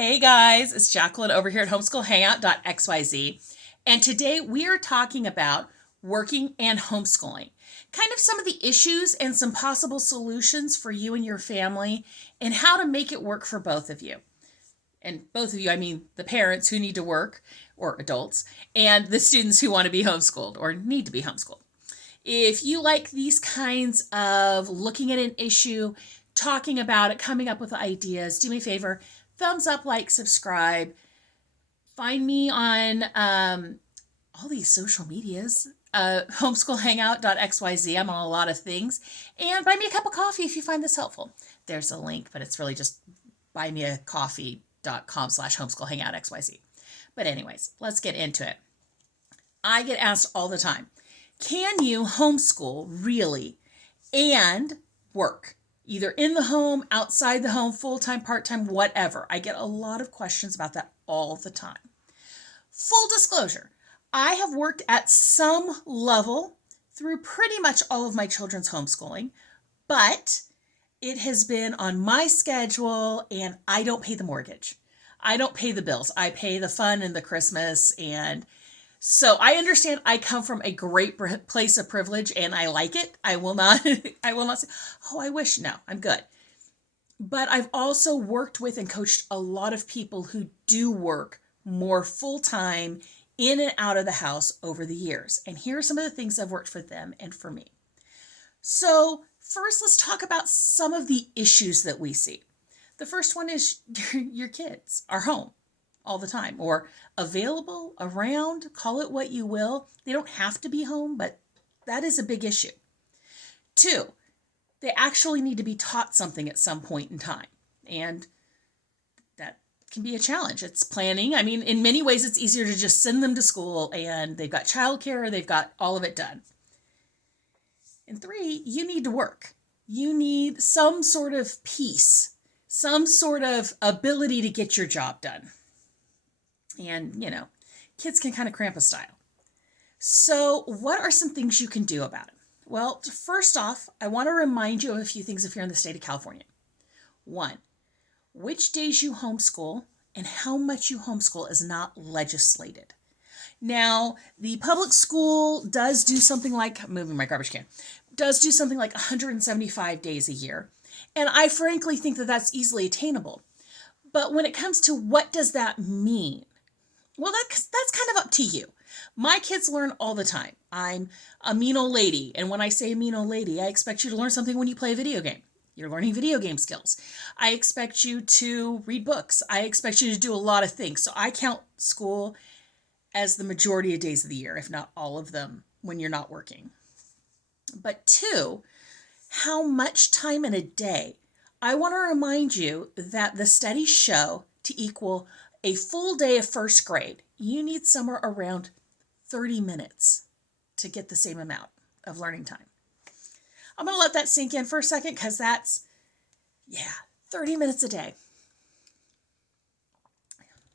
Hey guys, it's Jacqueline over here at Homeschool Hangout.xyz. And today we are talking about working and homeschooling. Kind of some of the issues and some possible solutions for you and your family and how to make it work for both of you. And both of you, I mean the parents who need to work, or adults, and the students who want to be homeschooled or need to be homeschooled. If you like these kinds of looking at an issue, talking about it, coming up with ideas, do me a favor, thumbs up, like, subscribe. Find me on all these social medias, homeschoolhangout.xyz. I'm on a lot of things. And buy me a cup of coffee if you find this helpful. There's a link, but it's really just buymeacoffee.com/homeschoolhangoutxyz. But anyways, let's get into it. I get asked all the time, can you homeschool really and work? Either in the home, outside the home, full-time, part-time, whatever. I get a lot of questions about that all the time. Full disclosure, I have worked at some level through pretty much all of my children's homeschooling, but it has been on my schedule and I don't pay the mortgage. I don't pay the bills. I pay the fun and the Christmas, and so I understand I come from a great place of privilege and I like it. I will not say, oh, I wish. No, I'm good. But I've also worked with and coached a lot of people who do work more full-time in and out of the house over the years. And here are some of the things I've worked for them and for me. So first, let's talk about some of the issues that we see. The first one is your kids are home all the time, or available, around, call it what you will. They don't have to be home, but that is a big issue. 2, they actually need to be taught something at some point in time, and that can be a challenge. It's planning. I mean, in many ways, it's easier to just send them to school and they've got childcare, they've got all of it done. And 3, you need to work. You need some sort of peace, some sort of ability to get your job done. And, kids can kind of cramp a style. So what are some things you can do about it? Well, first off, I want to remind you of a few things if you're in the state of California. 1, which days you homeschool and how much you homeschool is not legislated. Now, the public school does do something like, moving my garbage can, does do something like 175 days a year. And I frankly think that that's easily attainable. But when it comes to what does that mean? Well, that's kind of up to you. My kids learn all the time. I'm a mean old lady. And when I say mean old lady, I expect you to learn something when you play a video game. You're learning video game skills. I expect you to read books. I expect you to do a lot of things. So I count school as the majority of days of the year, if not all of them, when you're not working. But 2, how much time in a day? I want to remind you that the studies show to equal a full day of first grade, you need somewhere around 30 minutes to get the same amount of learning time. I'm going to let that sink in for a second because that's, 30 minutes a day.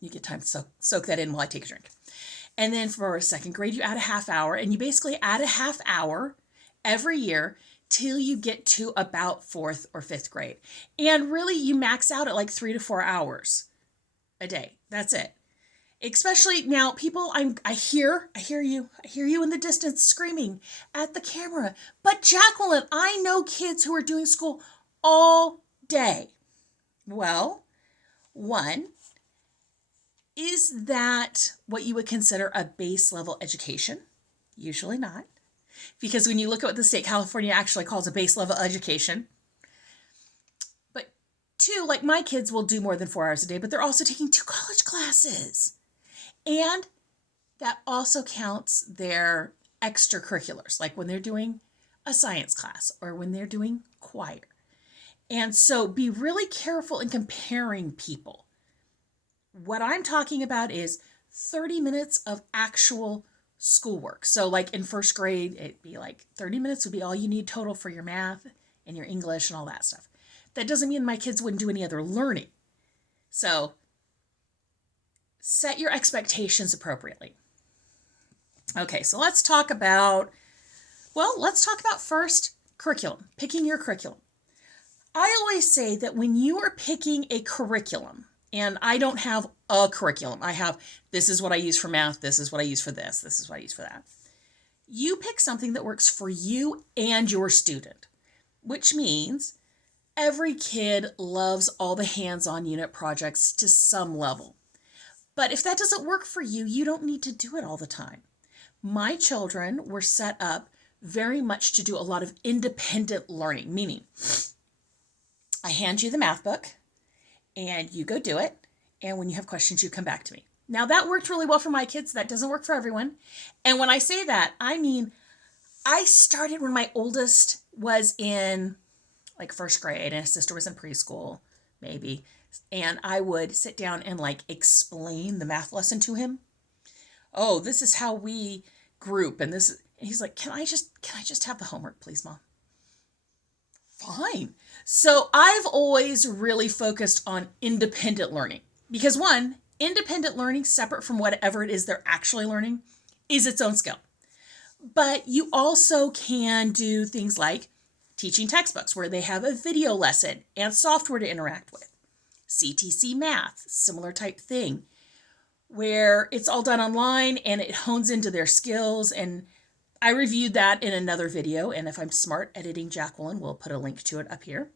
You get time to soak that in while I take a drink. And then for second grade, you add a half hour, and you basically add a half hour every year till you get to about 4th or 5th grade. And really, you max out at like 3 to 4 hours a day. That's it. Especially now, people, I hear you in the distance screaming at the camera. But Jacqueline, I know kids who are doing school all day. Well, 1, is that what you would consider a base level education? Usually not. Because when you look at what the state of California actually calls a base level education, 2, like my kids will do more than 4 hours a day, but they're also taking 2 college classes. And that also counts their extracurriculars, like when they're doing a science class or when they're doing choir. And so be really careful in comparing people. What I'm talking about is 30 minutes of actual schoolwork. So like in first grade, it'd be like 30 minutes would be all you need total for your math and your English and all that stuff. That doesn't mean my kids wouldn't do any other learning. So set your expectations appropriately. Okay, so let's talk about first curriculum, picking your curriculum. I always say that when you are picking a curriculum, And I don't have a curriculum. I have, this is what I use for math. This is what I use for this. This is what I use for that. You pick something that works for you and your student, which means every kid loves all the hands-on unit projects to some level. But if that doesn't work for you, you don't need to do it all the time. My children were set up very much to do a lot of independent learning, meaning I hand you the math book and you go do it. And when you have questions, you come back to me. Now that worked really well for my kids. That doesn't work for everyone. And when I say that, I mean, I started when my oldest was in like first grade and his sister was in preschool, maybe. And I would sit down and like explain the math lesson to him. Oh, this is how we group. And this, and he's like, can I just have the homework, please, Mom? Fine. So I've always really focused on independent learning because one, independent learning separate from whatever it is they're actually learning is its own skill. But you also can do things like teaching textbooks where they have a video lesson and software to interact with. CTC Math, similar type thing, where it's all done online and it hones into their skills. And I reviewed that in another video. And if I'm smart, Editing Jacqueline will put a link to it up here.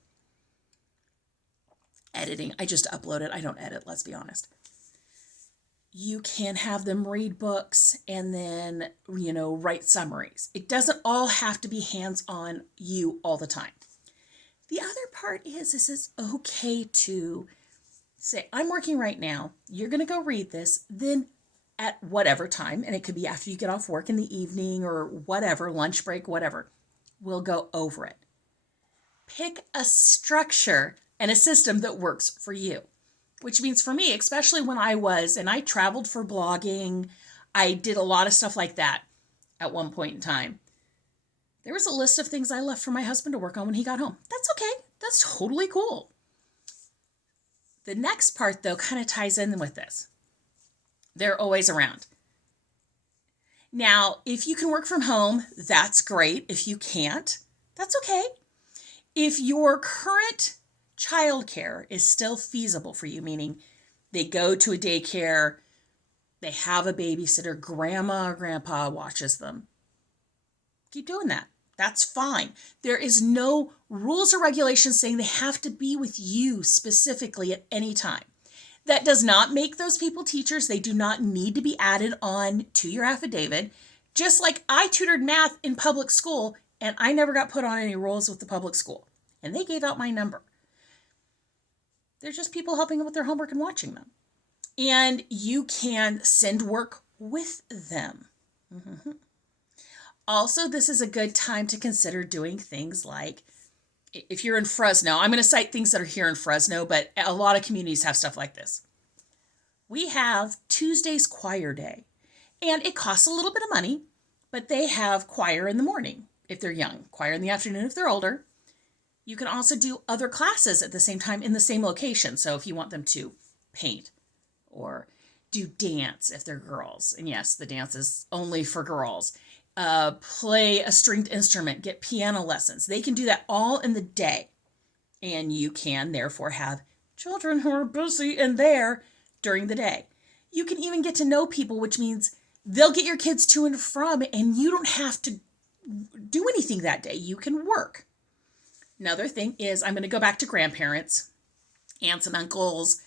Editing, I just upload it. I don't edit, let's be honest. You can have them read books and then, write summaries. It doesn't all have to be hands-on you all the time. The other part is this is okay to say, I'm working right now. You're going to go read this. Then at whatever time, and it could be after you get off work in the evening or whatever, lunch break, whatever, we'll go over it. Pick a structure and a system that works for you. Which means for me, especially when I traveled for blogging, I did a lot of stuff like that at one point in time. There was a list of things I left for my husband to work on when he got home. That's okay. That's totally cool. The next part, though, kind of ties in with this. They're always around. Now, if you can work from home, that's great. If you can't, that's okay. If your current childcare is still feasible for you, meaning they go to a daycare, they have a babysitter, grandma or grandpa watches them. Keep doing that. That's fine. There is no rules or regulations saying they have to be with you specifically at any time. That does not make those people teachers. They do not need to be added on to your affidavit. Just like I tutored math in public school and I never got put on any rolls with the public school. And they gave out my number. They're just people helping them with their homework and watching them. And you can send work with them. Mm-hmm. Also, this is a good time to consider doing things like, if you're in Fresno, I'm going to cite things that are here in Fresno, but a lot of communities have stuff like this. We have Tuesday's choir day, and it costs a little bit of money, but they have choir in the morning if they're young, choir in the afternoon if they're older. You can also do other classes at the same time in the same location. So if you want them to paint or do dance if they're girls, and yes, the dance is only for girls, play a stringed instrument, get piano lessons. They can do that all in the day. And you can therefore have children who are busy and there during the day. You can even get to know people, which means they'll get your kids to and from, and you don't have to do anything that day. You can work. Another thing is I'm going to go back to grandparents, aunts and uncles,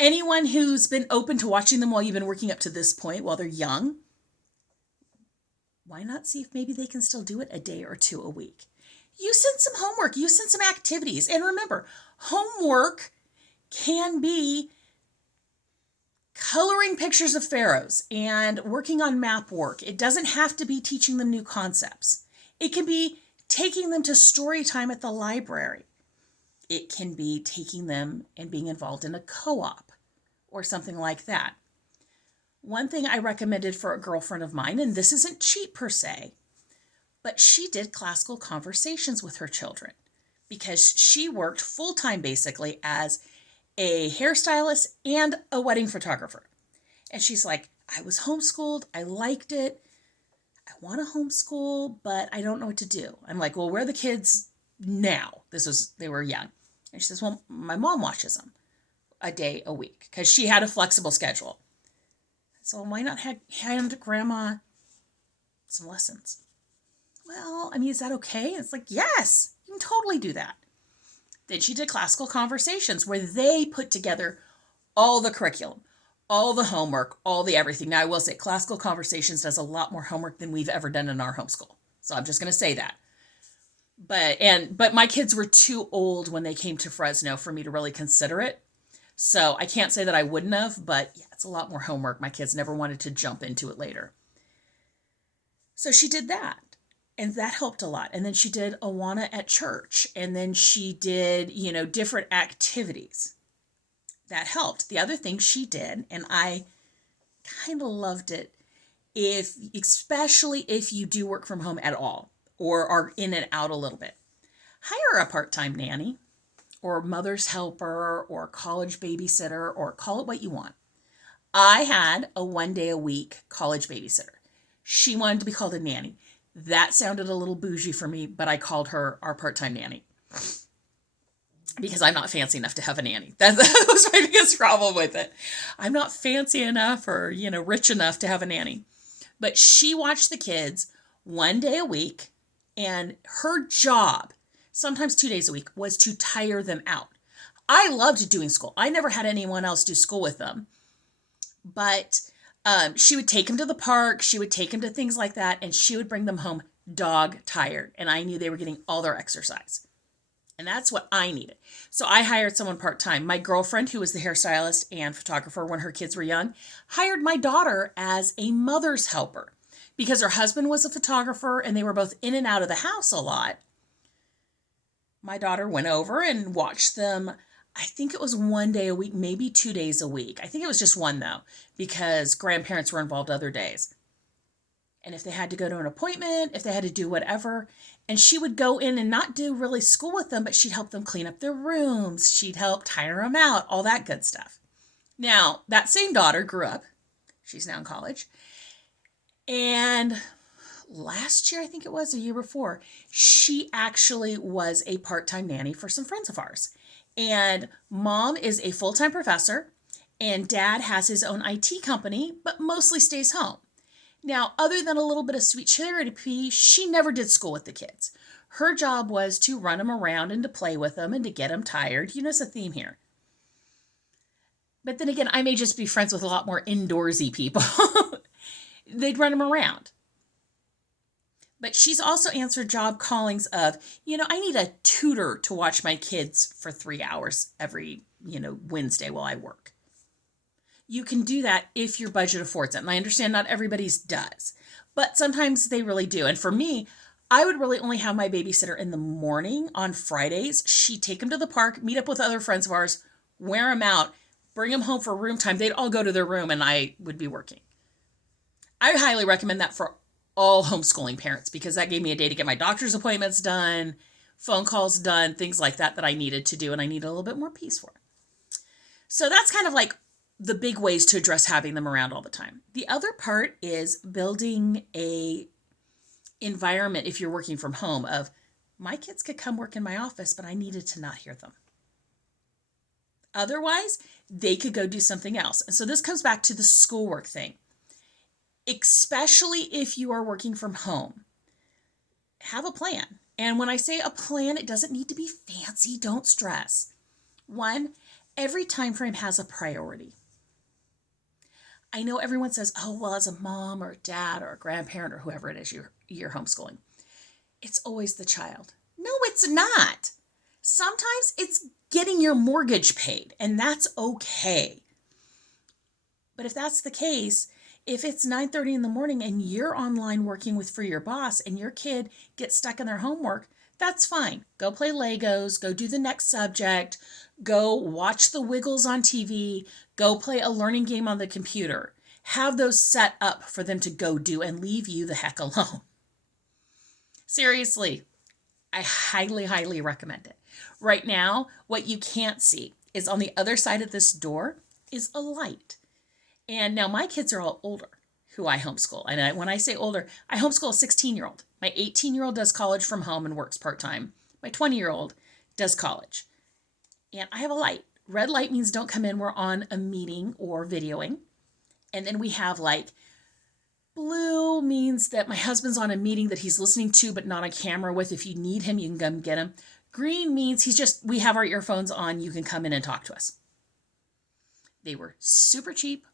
anyone who's been open to watching them while you've been working up to this point while they're young. Why not see if maybe they can still do it a day or two a week? You send some homework, you send some activities. And remember, homework can be coloring pictures of pharaohs and working on map work. It doesn't have to be teaching them new concepts. It can be taking them to story time at the library. It can be taking them and being involved in a co-op or something like that. One thing I recommended for a girlfriend of mine, and this isn't cheap per se, but she did classical conversations with her children because she worked full-time basically as a hairstylist and a wedding photographer. And she's like, I was homeschooled. I liked it. I want to homeschool, but I don't know what to do. I'm like, well, where are the kids now? They were young. And she says, well, my mom watches them. a day a week because she had a flexible schedule. So why not hand grandma some lessons? Well, I mean, is that okay? It's like, yes, you can totally do that. Then she did classical conversations where they put together all the curriculum, all the homework, all the everything. Now, I will say classical conversations does a lot more homework than we've ever done in our homeschool. So I'm just going to say that. But my kids were too old when they came to Fresno for me to really consider it. So I can't say that I wouldn't have, but yeah, it's a lot more homework. My kids never wanted to jump into it later. So she did that. And that helped a lot. And then she did Awana at church. And then she did, different activities. That helped. The other thing she did, and I kind of loved it, especially if you do work from home at all or are in and out a little bit, hire a part-time nanny or mother's helper or college babysitter, or call it what you want. I had a 1 day a week college babysitter. She wanted to be called a nanny. That sounded a little bougie for me, but I called her our part-time nanny because I'm not fancy enough to have a nanny. That was my biggest problem with it. I'm not fancy enough or, rich enough to have a nanny. But she watched the kids 1 day a week, and her job, sometimes 2 days a week, was to tire them out. I loved doing school. I never had anyone else do school with them. But she would take them to the park. She would take them to things like that. And she would bring them home dog tired. And I knew they were getting all their exercise. And that's what I needed. So I hired someone part-time. My girlfriend, who was the hairstylist and photographer when her kids were young, hired my daughter as a mother's helper because her husband was a photographer and they were both in and out of the house a lot. My daughter went over and watched them. I think it was 1 day a week, maybe 2 days a week. I think it was just one, though, because grandparents were involved other days. And if they had to go to an appointment, if they had to do whatever, and she would go in and not do really school with them, but she'd help them clean up their rooms. She'd help tire them out, all that good stuff. Now, that same daughter grew up. She's now in college. And last year, I think it was, a year before, she actually was a part-time nanny for some friends of ours. And mom is a full-time professor, and dad has his own IT company, but mostly stays home. Now, other than a little bit of sweet charity, she never did school with the kids. Her job was to run them around and to play with them and to get them tired. It's a theme here. But then again, I may just be friends with a lot more indoorsy people. They'd run them around. But she's also answered job callings of, I need a tutor to watch my kids for 3 hours every, Wednesday while I work. You can do that if your budget affords it. And I understand not everybody's does, but sometimes they really do. And for me, I would really only have my babysitter in the morning on Fridays. She'd take them to the park, meet up with other friends of ours, wear them out, bring them home for room time. They'd all go to their room and I would be working. I highly recommend that for all homeschooling parents because that gave me a day to get my doctor's appointments done, phone calls done, things like that I needed to do and I needed a little bit more peace for. So that's kind of like the big ways to address having them around all the time. The other part is building a environment, if you're working from home, of my kids could come work in my office, but I needed to not hear them. Otherwise, they could go do something else. And so this comes back to the schoolwork thing. Especially if you are working from home, have a plan. And when I say a plan, it doesn't need to be fancy. Don't stress. One, every time frame has a priority. I know everyone says, oh, well, as a mom or a dad or a grandparent or whoever it is you're homeschooling, it's always the child. No, it's not. Sometimes it's getting your mortgage paid, and that's okay. But if that's the case, if it's 9:30 in the morning and you're online working for your boss and your kid gets stuck in their homework, that's fine. Go play Legos, go do the next subject, go watch the Wiggles on TV, go play a learning game on the computer. Have those set up for them to go do and leave you the heck alone. Seriously, I highly, highly recommend it. Right now, what you can't see is on the other side of this door is a light. And now my kids are all older who I homeschool. And when I say older, I homeschool a 16-year-old. My 18-year-old does college from home and works part-time. My 20-year-old does college. And I have a light Red light means don't come in. We're on a meeting or videoing. And then we have like blue means that my husband's on a meeting that he's listening to but not on camera with. If you need him, you can come get him. Green means we have our earphones on. You can come in and talk to us. They were super cheap.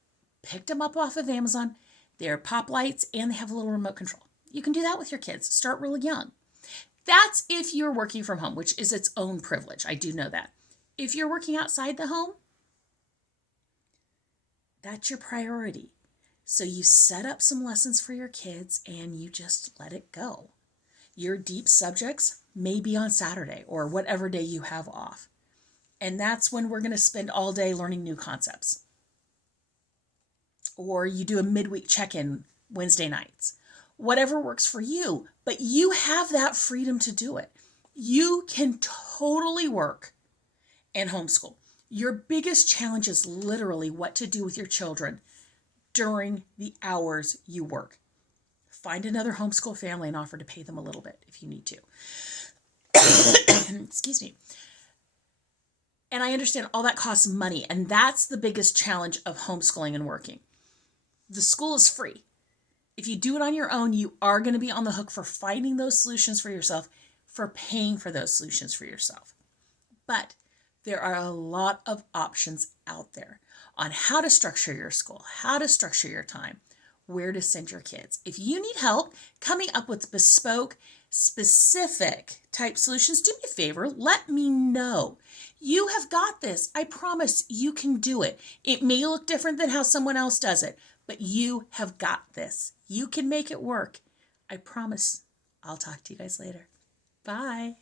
Picked them up off of Amazon. They're pop lights and they have a little remote control. You can do that with your kids. Start really young. That's if you're working from home, which is its own privilege. I do know that. If you're working outside the home, that's your priority. So you set up some lessons for your kids and you just let it go. Your deep subjects may be on Saturday or whatever day you have off. And that's when we're going to spend all day learning new concepts. Or you do a midweek check-in Wednesday nights. Whatever works for you, but you have that freedom to do it. You can totally work and homeschool. Your biggest challenge is literally what to do with your children during the hours you work. Find another homeschool family and offer to pay them a little bit if you need to. Excuse me. And I understand all that costs money, and that's the biggest challenge of homeschooling and working. The school is free. If you do it on your own, you are going to be on the hook for finding those solutions for yourself, for paying for those solutions for yourself. But there are a lot of options out there on how to structure your school, how to structure your time, where to send your kids. If you need help coming up with bespoke, specific type solutions, do me a favor, let me know. You have got this. I promise you can do it. It may look different than how someone else does it, but you have got this. You can make it work. I promise. I'll talk to you guys later. Bye.